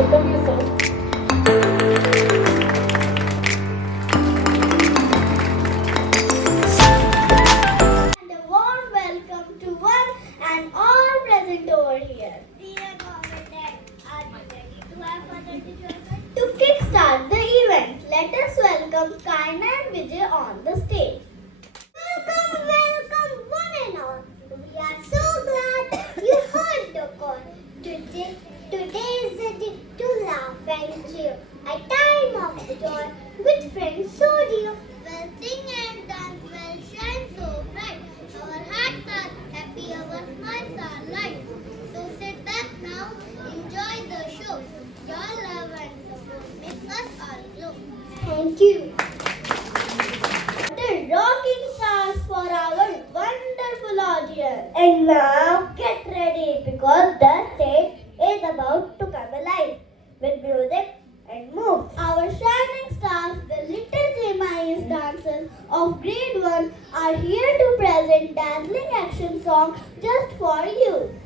welcome you, sir. And a warm welcome to one and all present over here. Dear Commandant, are you ready to have fun at the journey? To kickstart the event, let us welcome Kaina and Vijay on the stage. Welcome, one and all. We are so glad you heard the call. Today is a day to laugh and cheer. A time of joy with friends so dear. We'll sing and dance, we'll shine so bright. Our hearts are happy, our smiles are light. So sit back now, enjoy the show. Your love and support make us all glow. Thank you. The rocking stars for our wonderful audience. And now get ready because the stage is about to come alive with music and moves. Our shining stars, the little Gemini's dancers of grade 1 are here to present dazzling action song just for you.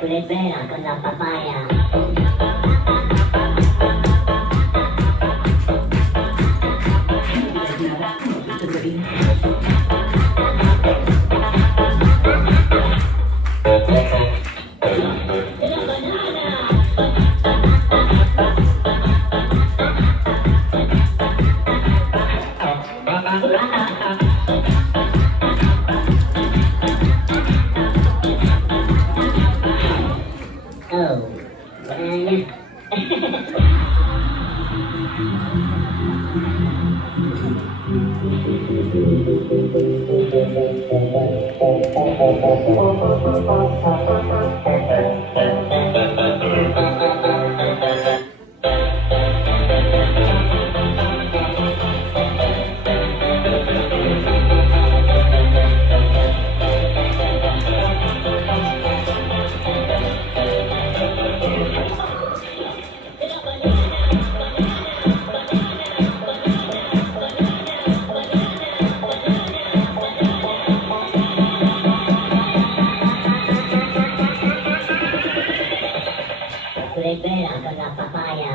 Culebra con la papaya. Oh, Culebra con la papaya.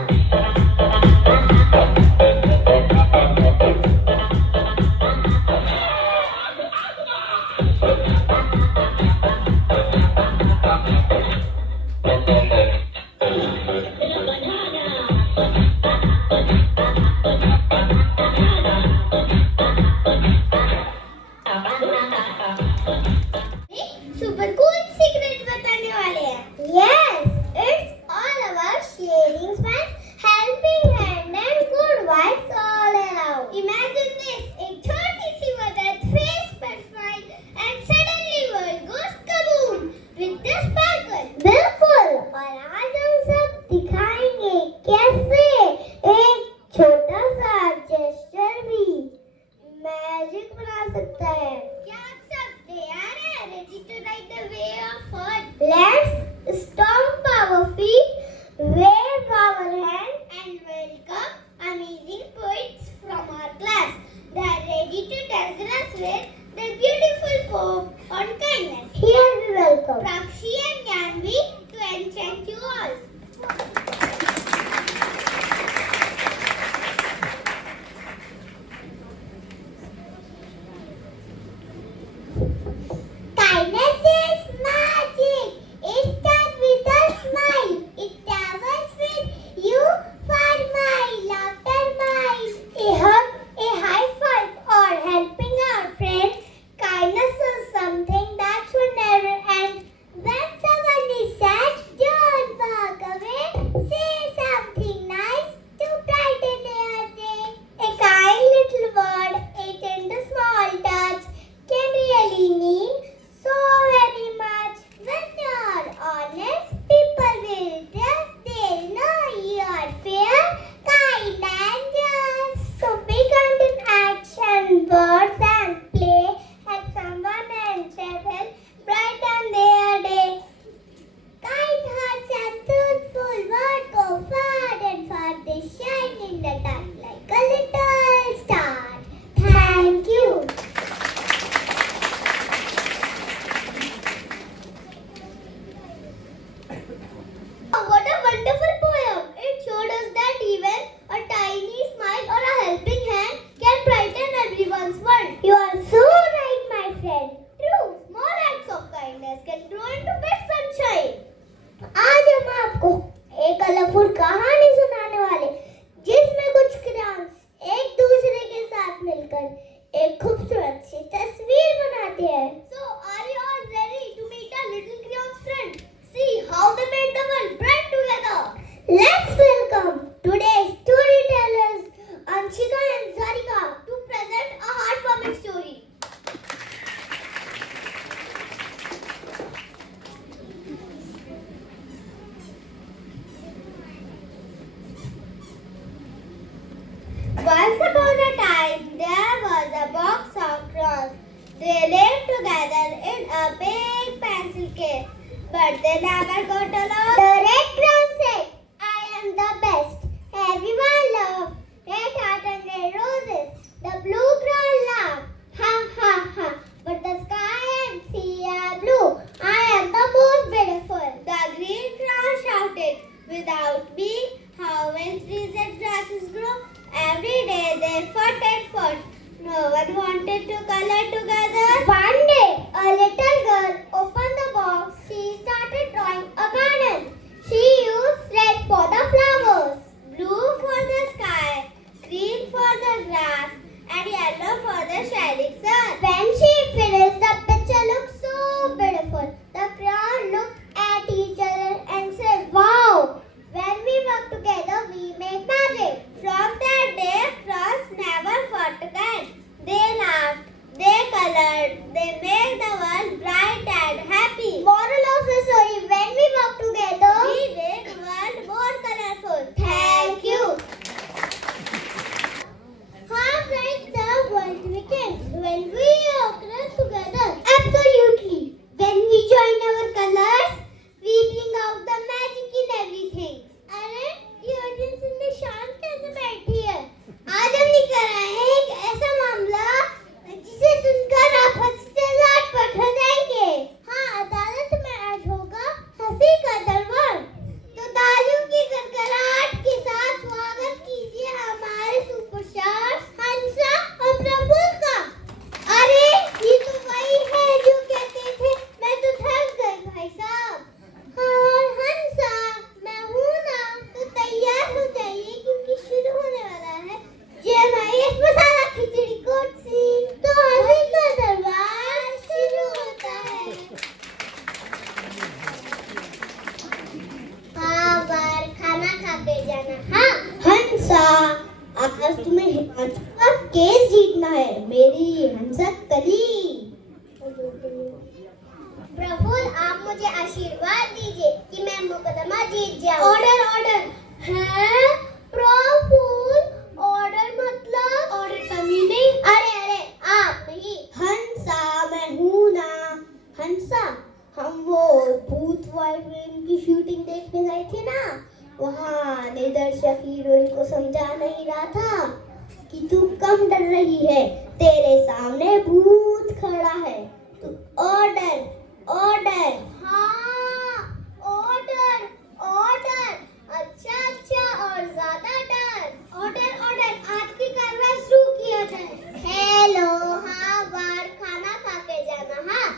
Super cool secret बताने वाले हैं. Yes, it's all about sharing smiles, helping hand and good vibes all around. Imagine this, एक छोटी सी मदद, face पर smile and suddenly world goes kaboom with the sparkle. बिल्कुल, और आज हम सब दिखाएंगे big pencil case. But they never got along. The red crown said, I am the best. Everyone loved red heart and red roses. The blue crown laughed, ha ha ha. But the sky and sea are blue. I am the most beautiful. The green crown shouted, without me, how will trees and grasses grow? Every day they fought and fought. No one wanted to color together. One day, a little girl opened the box. She started drawing a garden. She used red for the flowers, blue for the sky, green for the grass, and yellow for the shining sun. When she finished, the picture looked so beautiful. The crowd looked at each other and said, wow! When we work together, we make magic. From that day, crows never fought again. They laughed, they colored, they made the world bright and happy. Moral of the story, when we work together, we make the world more colorful. Thank you. How bright the world becomes when we organize together. Absolutely. When we join our colors, we bring out the magic in everything. अरे ये ऑडियंस इतनी शांत कैसे बैठी है? आज हम लेकर आए हैं एक ऐसा मामला जिसे सुनकर आप हंसी से लाट हो जाएंगे। हाँ, अदालत में आज होगा हंसी का दरबार। तो तालियों की गड़गड़ाहट के साथ स्वागत कीजिए हमारे सुपरस्टार हंसा और प्रफुल्ल का। अरे ये तो वही है जो कहते थे मैं तो थक गई भाई साहब। हाँ, और हंसा मैं हूँ ना, तो तैयार हो जाइए क्योंकि शुरू होने वाला है जय महेश मसाला खिचड़ी कोट सीन। तो हंसी का दरबार शुरू होता है। हाँ, बार खाना खा के जाना। हाँ हंसा, आज तुम्हें हिमांशु का केस जीतना है, मेरी हंसा कली। प्रफुल्ल, आप मुझे आशीर्वाद दीजिए कि मैं मुकदमा जीत जाऊं। Order order. हैं प्रफुल्ल, ऑर्डर मतलब? ऑर्डर कमी नहीं। अरे अरे आप नहीं, हंसा मैं हूँ ना। हंसा, हम वो भूत वाली फिल्म की शूटिंग देखने गए थे ना, वहाँ निर्देशक हीरोइन को समझा नहीं रहा था कि तू कम डर रही है, तेरे सामने भूत खड़ा है, तू ऑर्डर ऑर्डर। हाँ, ऑर्डर ऑर्डर। अच्छा अच्छा, और ज्यादा डर। ऑर्डर ऑर्डर, आज की कार्रवाई शुरू किया जाए। हेलो, हाँ बार खाना खा के जाना। हाँ,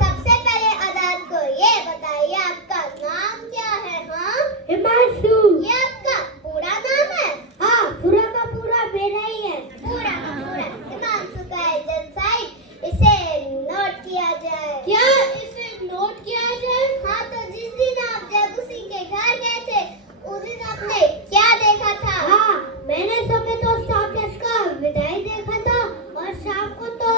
सबसे पहले अदालत को ये बताइए आपका नाम क्या है? हाँ हिमांशु। ये आपका पूरा नाम है? हाँ, पूरा का पूरा मेरा ही है। पूरा का पूरा हिमांशु का एजेंट साहब, इसे नोट किया जाए। क्या इसे नोट किया जाए? हाँ, तो जिस दिन आप जग्गू सिंह के घर गए थे उस दिन आपने क्या देखा था? हाँ, मैंने सुबह तो स्टारप्लस का विदाई देखा था और शाम को तो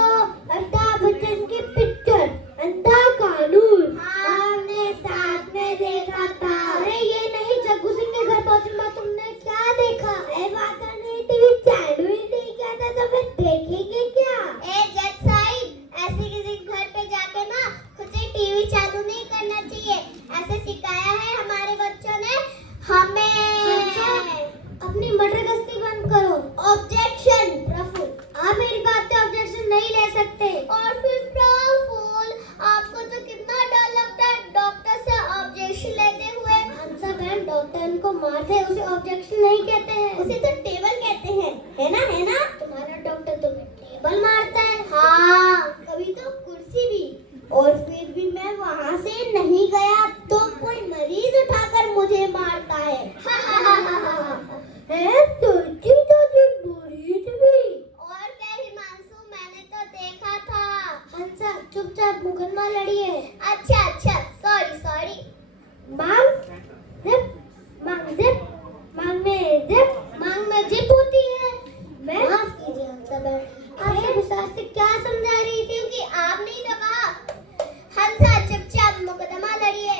अमिताभ बच्चन की पिक्चर अंधा कानून हमने साथ में देखा था। अरे ये नहीं, जग्गू सिंह के घर पहुंचने बाद तुमने क्या देखा? बात नहीं, टीवी चालू ही नहीं किया था तो फिर देखेंगे क्या? जज साहिब, ऐसे किसी घर पे जाके ना खुद से टीवी चालू नहीं करना चाहिए, ऐसे सिखाया है हमारे बच्चों ने हमें। अपनी मटर गश्ती बंद करो। ऑब्जेक्शन प्रफुल्ल, आप मेरी बात पे ऑब्जेक्शन नहीं ले सकते। और फिर प्रफुल्ल, आपको तो कितना डर लगता है डॉक्टर से ऑब्जेक्शन लेते हुए। हंसा बहन, डॉक्टर को मारते हैं उसे ऑब्जेक्शन नहीं कहते हैं, उसे तो टेबल कहते हैं, है ना? है ना? तुम्हारा डॉक्टर तो टेबल मारता है। हाँ, कभी तो कुर्सी भी। और फिर भी मैं वहाँ से नहीं गया तो कोई मरीज उठाकर मुझे मारता है। सोची तो मरीज भी। और क्या हिमांशु, मैंने तो देखा था। हंसा, चुपचाप मुकदमा लड़िए। अच्छा अच्छा, सॉरी सॉरी। मांग जिप, मांग जिप, मांग में जिप, मांग में जिप होती है। मैं माफ कीजिए हंसा बहन, आपसे विश्वास से क्या समझा रही थी कि आप नहीं दबा। हंसा, चुपचाप मुकदमा लड़िए।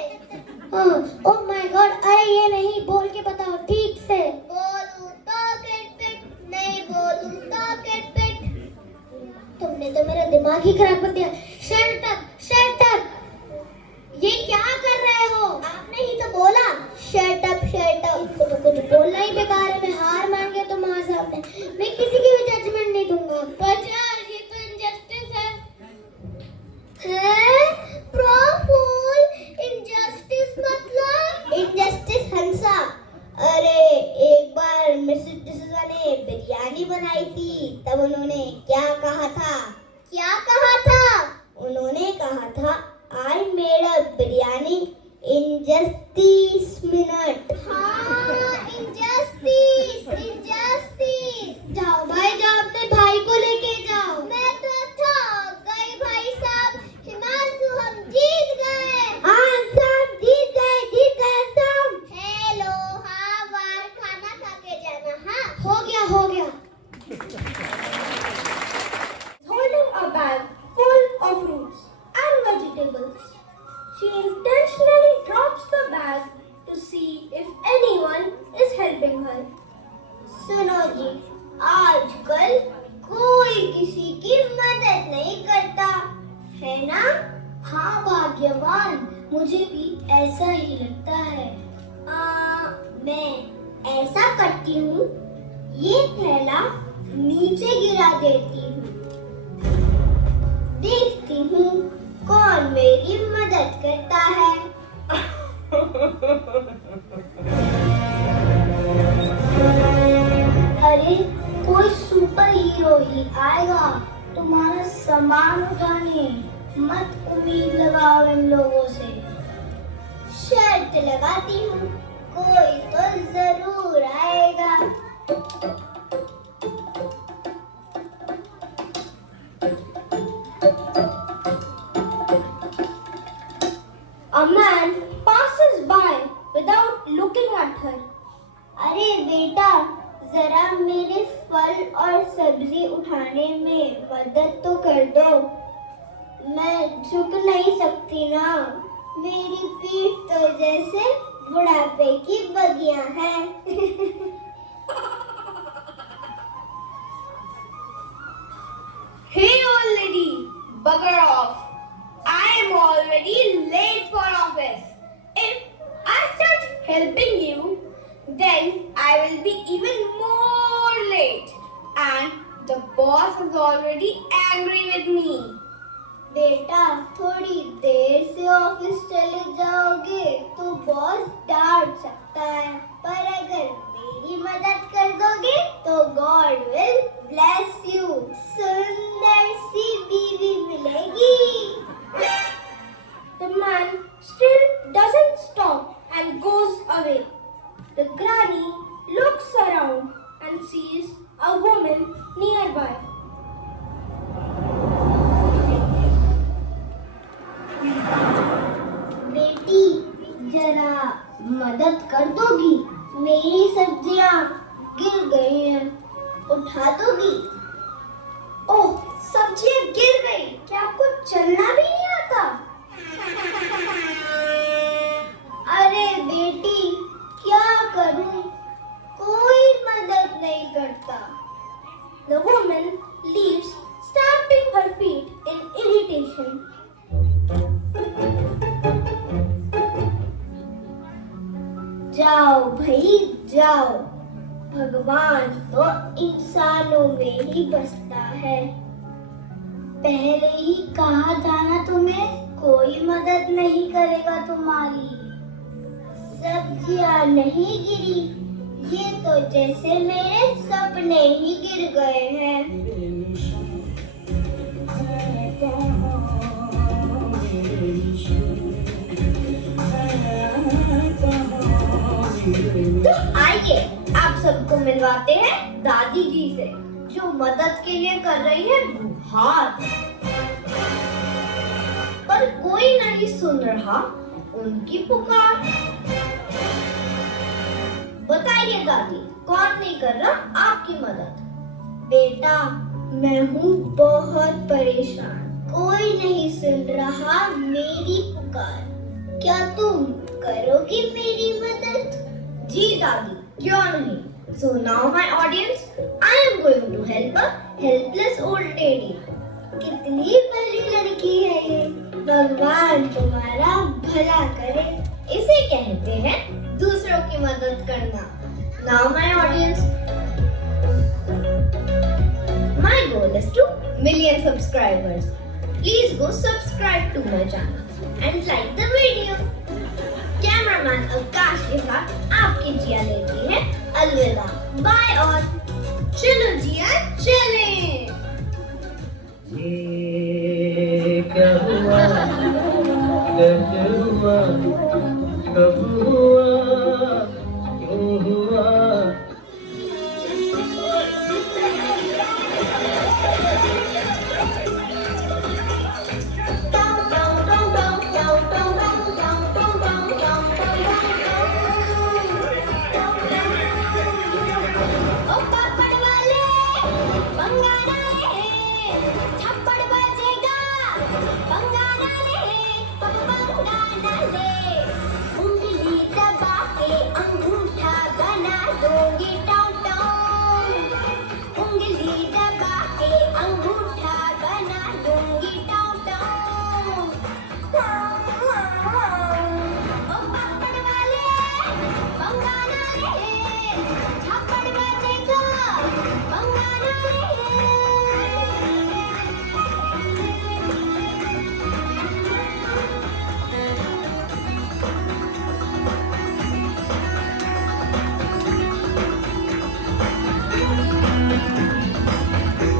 ओह माय गॉड, अरे ये नहीं, बोल के बताओ ठीक से। बोलूं तो किट-पिट, नहीं बोलूं तो किट-पिट। तुमने तो मेरा दिमाग ही खराब कर दिया। Shut up, shut in just 30 minutes. हाँ, in just 30. जाओ भाई जाओ, अपने भाई को लेके जाओ। मैं तो थक गई भाई साहब। हिमांशु हम जीत गए। हाँ सब जीत गए सब। हेलो, हाँ बाहर खाना खा के जाना। हाँ हो गया। Holding a bag full of fruits and vegetables. She intentionally drops the bag to see if anyone is helping her. सुनो जी, आजकल कोई किसी की मदद नहीं करता, है ना? हाँ भाग्यवान, मुझे भी ऐसा ही लगता है। मैं ऐसा करती हूँ, ये थैला नीचे गिरा देती हूँ, देखती हूँ कौन मेरी मदद करता है। अरे कोई सुपर हीरो ही आएगा तुम्हारा सामान उठाने। मत उम्मीद लगाओ इन लोगों से। शर्त लगाती हूँ, कोई तो जरूर आएगा। A man passes by without looking at her. अरे बेटा, जरा मेरे फल और सब्जी उठाने में मदद तो कर दो। मैं झुक नहीं सकती ना, मेरी पीठ तो जैसे बुढ़ापे की बगिया है। Hey old lady, bugger off. I am already late for office. If I start helping you, then I will be even more late. And the boss is already angry with me. बेटा, थोड़ी देर से ऑफिस चले जाओगे तो बॉस डांट सकता है, पर अगर मेरी मदद कर दोगे तो गॉड विल ब्लेस यू। सुंदर सी बीवी मिलेगी। The man still doesn't stop and goes away. The granny looks around and sees a woman nearby. बेटी, जरा मदद कर दोगी? मेरी सब्जियां गिर गई हैं, उठा दोगी? ओह, सब्जियां गिर गई। क्या आपको चलना भी नहीं आता? अरे बेटी, क्या करूं? कोई मदद नहीं करता। The woman leaves, stamping her feet in irritation. जाओ भाई जाओ, भगवान तो इंसानों में ही बसता है। पहले ही कहा था ना तुम्हें, कोई मदद नहीं करेगा तुम्हारी। सब्जियां नहीं गिरी, ये तो जैसे मेरे सपने ही गिर गए हैं। तो आइए आप सबको मिलवाते हैं दादी जी से, जो मदद के लिए कर रही है गुहार। पर कोई नहीं सुन रहा उनकी पुकार। बताइए दादी, कौन नहीं कर रहा आपकी मदद? बेटा, मैं हूँ बहुत परेशान, कोई नहीं सुन रहा मेरी पुकार। क्या तुम करोगी मेरी मदद? जी दादी, क्यों नहीं? So now my audience, I am going to help a helpless old lady. कितनी भली लड़की है ये, भगवान तुम्हारा भला करे। इसे कहते हैं दूसरों की मदद करना। Now my audience, my goal is to million subscribers. Please go subscribe to my channel and like the video. Cameraman Akash के साथ आपकी जिया लेती है अलविदा, बाय। और चलो जिया चलें। ये क्या हुआ, कैसे हुआ, कब हुआ क्यों हुआ ओ पापड़ वाले बंगाना रे छप्पड़ बजेगा बंगाना रे बंगाना रे उंगली दबा के अंगूठा बना दोगे टाउ टाउ उंगली दबा के अंगूठा बना दूंगी टाउ टाउ ओ पापड़ वाले बंगाना रे छप्पड़ बजेगा बंगाना रे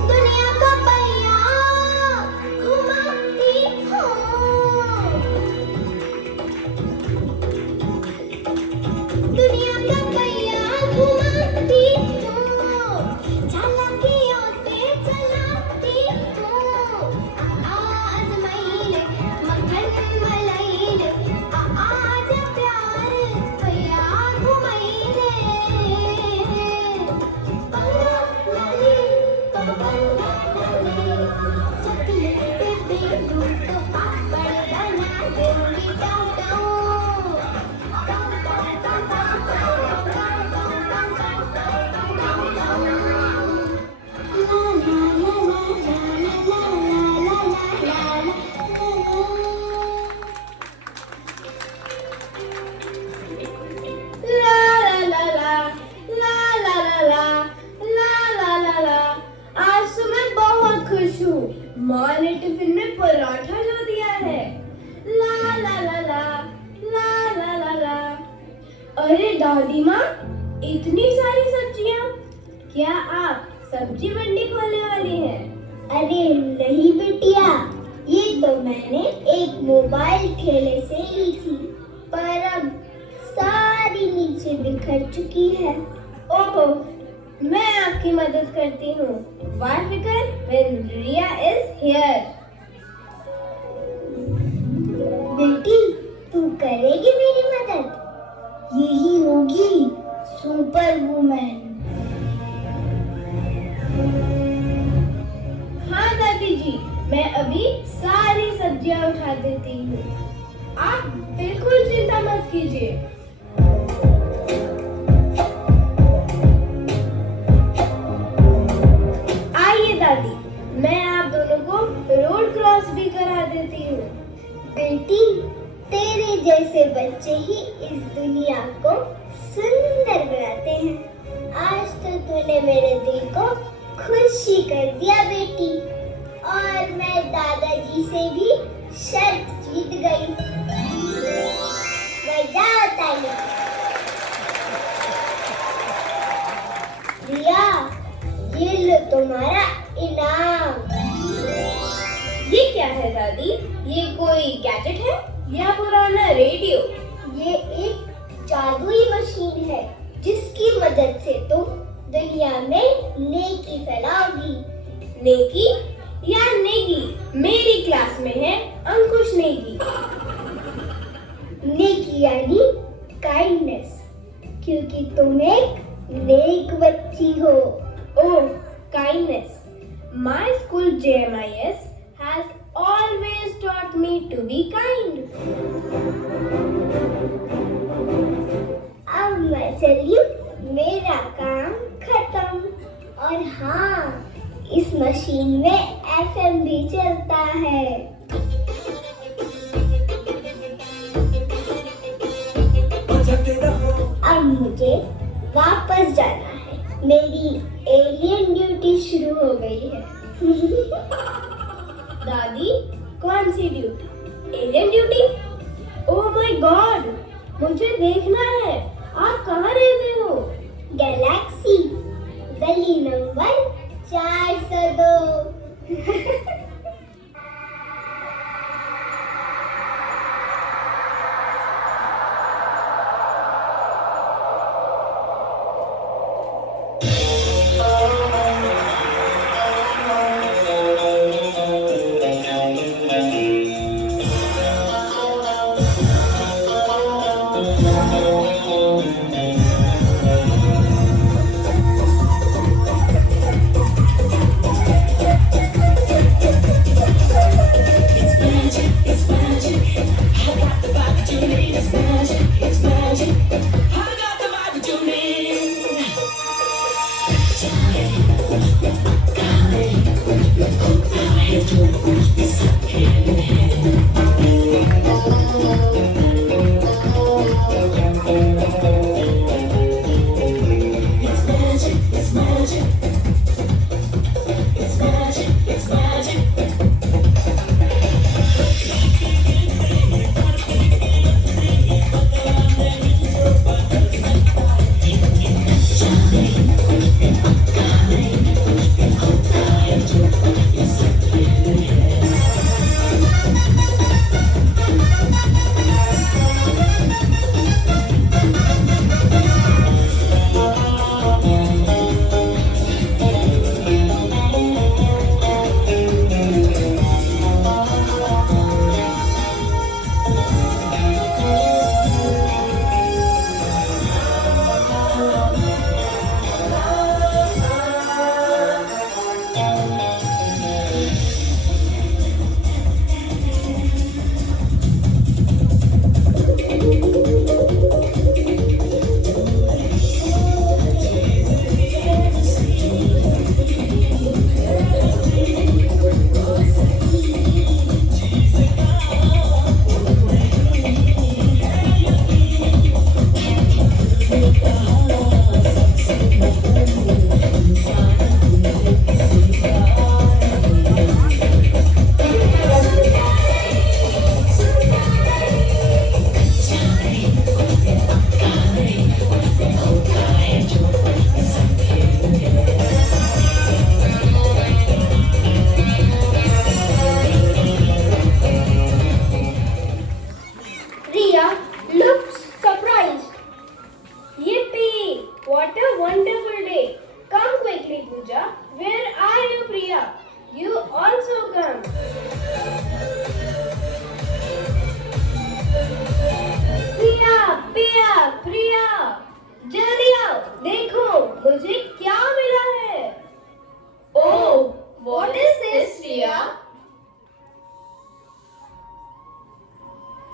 दुनिया का पहिया घुमाती हूँ दुनिया का पहिया घुमाती हूँ चालाकियों से चलाती हूँ आजमाइन मक्खन मलाइन आज प्यार पहिया घुमाइने आज तो मैं बहुत खुश हूँ माँ ने टिफिन में पराठा ला दिया है ला ला ला ला ला ला ला ला अरे दादी माँ इतनी सारी सब्जियाँ क्या आप सब्जी मंडी खोलने वाली हैं अरे नहीं बिटिया, ये तो मैंने एक मोबाइल ठेले से ली थी, पर अब सारी नीचे बिखर चुकी है। ओहो मैं आपकी मदद करती हूँ Why फिकर when Riya is here बेटी तू करेगी मेरी मदद? यही होगी सुपर वुमन। हाँ दादी जी मैं अभी सारी सब्जियाँ उठा देती हूँ आप बिल्कुल चिंता मत कीजिए आइए दादी मैं आप दोनों को रोड क्रॉस भी करा देती हूँ बेटी तेरे जैसे बच्चे ही इस दुनिया को सुंदर बनाते हैं। आज तो तूने मेरे दिल को खुशी कर दिया बेटी, और मैं दादाजी से भी शर्त जीत गई। बजाओ ताली। रिया ये लो तुम्हारा इनाम। ये क्या है दादी ये कोई गैजेट है या पुराना रेडियो ये एक जादुई मशीन है जिसकी मदद से तुम दुनिया में नेकी फैलाओगी। नेकी या नेगी मेरी क्लास में है अंकुश नेगी नेकी यानी काइंडनेस, क्योंकि तुम एक नेक बच्ची हो। Oh, kindness. My school JMIS has always taught me to be kind. अब मैं चली, मेरा काम खत्म। और हाँ, इस मशीन में FM भी चलता है। अब मुझे वापस जाना है, मेरी एलियन ड्यूटी शुरू हो गई है। दादी कौन सी duty alien duty oh my God मुझे देखना है आप कहाँ रहते हो गैलेक्सी गली number 402। Riya looks surprised. Yippee! What a wonderful day. Come quickly, Pooja. Where are you, Priya? You also come. Priya, Priya, Priya. जल्दी आओ, देखो मुझे क्या मिला है. Oh, what is this, Riya?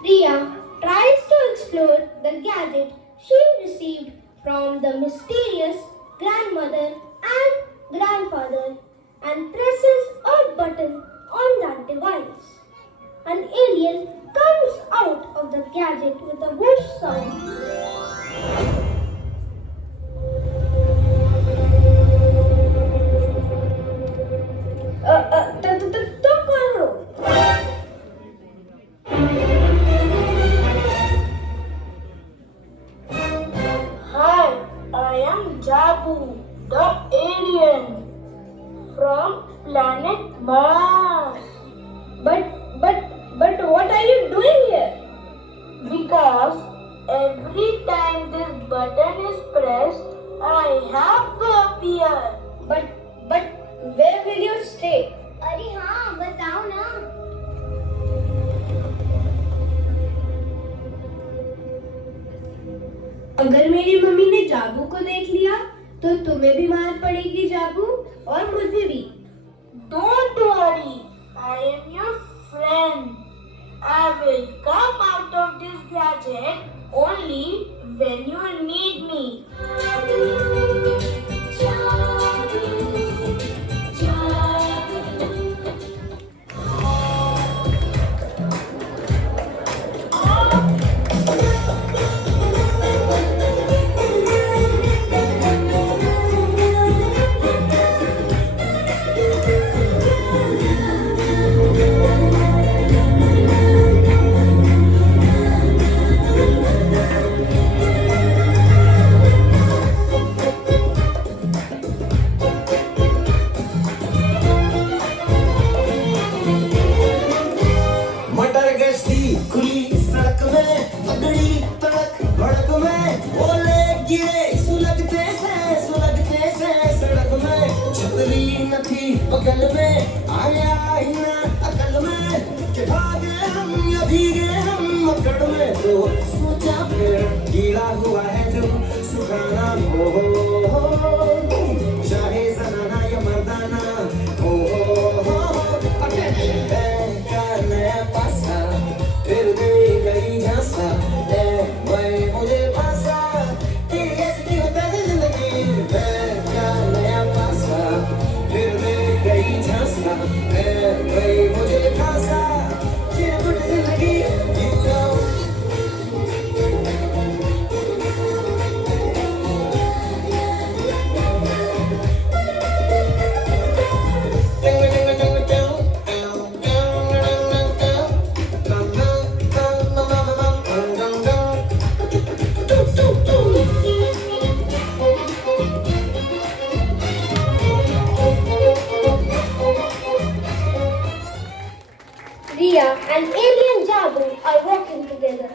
Riya tries to explore the gadget she received from the mysterious grandmother and grandfather and presses a button on that device. An alien comes out of the gadget with a whoosh sound. तो करो. Hi, I am Jabu, the alien from planet Mars. But what are you doing here? Because every time this button is pressed, I have to appear. But where will you stay? अरे हाँ बताओ ना. अगर मेरी मम्मी ने जाबू को देख लिया तो तुम्हें भी मार पड़ेगी जाबू और मुझे भी. Don't worry, I am your friend. I will come out of this gadget only when you need me. मटर गश्ती खुली सड़क में पगड़ी तड़क भड़क में ओले गिरे सुलगते से सड़क में छतरी न थी बगल में आया ही ना अकल में कि भागे हम या भीगे हम मकड़ में तो सोचा फिर गीला खिला हुआ है जो सुहाना हो चाहे जनाना या मर्दाना हो का नया पासा फिर भी गई झांसा मैं मुझे फांसा तेरी ऐसी क्यों होता है जिंदगी का नया पासा फिर भी गई झांसा मैं मुझे फांसा चिरकुट जिंदगी you know Ria and alien Jabu are walking together.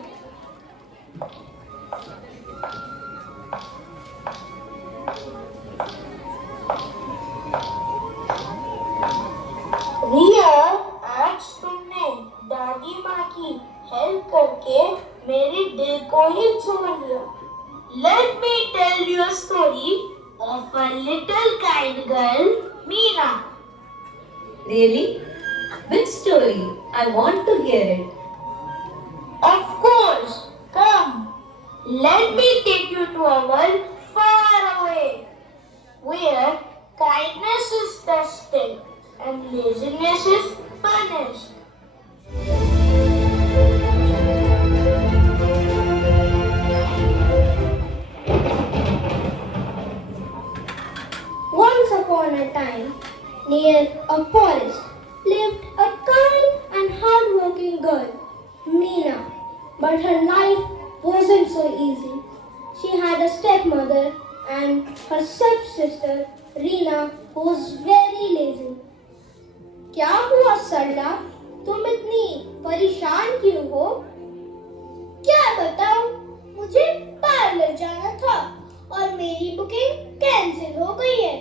रिया, आज तुमने दादी माँ की हेल्प करके मेरे दिल को ही छू लिया. Let me tell you a story of a little kind girl, Meena. Really? Which story? I want to hear it. Of course, come. Let me take you to a world far away, where kindness is tested and laziness is punished. Once upon a time, near a forest, lived a kind and hard-working girl, Meena. But her life wasn't so easy. She had a stepmother and her stepsister, Reena, who was very lazy. क्या हुआ सरला? तुम इतनी परेशान क्यों हो? क्या बताऊं? मुझे पार्लर जाना था और मेरी बुकिंग कैंसिल हो गई है.